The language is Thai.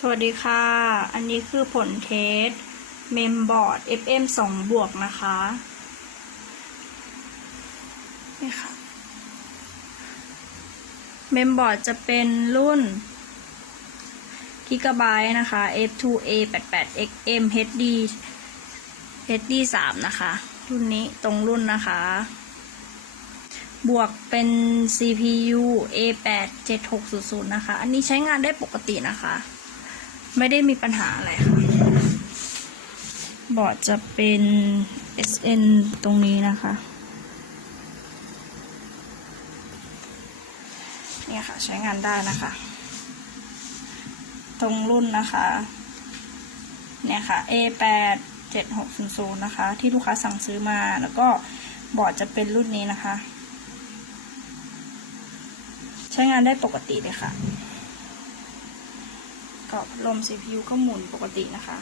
สวัสดีค่ะ อันนี้คือผลเทสเมมบอร์ด FM 2 บวกนะคะ นี่ค่ะ เมมบอร์ดจะเป็นรุ่น Gigabyte นะคะ F2A 88 XM HD HD 3นะคะ รุ่นนี้ตรงรุ่นนะคะ บวกเป็น CPU A8 7600นะคะ อันนี้ใช้งานได้ปกตินะคะ ไม่ได้มีปัญหาอะไรค่ะบอร์ดจะเป็น SN ตรงนี้นะคะเนี่ยค่ะใช้งานได้นะคะ ตรงรุ่นนะคะ เนี่ยค่ะ A8 7600นะคะ ที่ลูกค้าสั่งซื้อมาแล้วก็บอร์ดจะเป็นรุ่นนี้นะคะ ใช้งานได้ปกติเลยค่ะ ก็พัดลม CPU ก็หมุนปกตินะคะ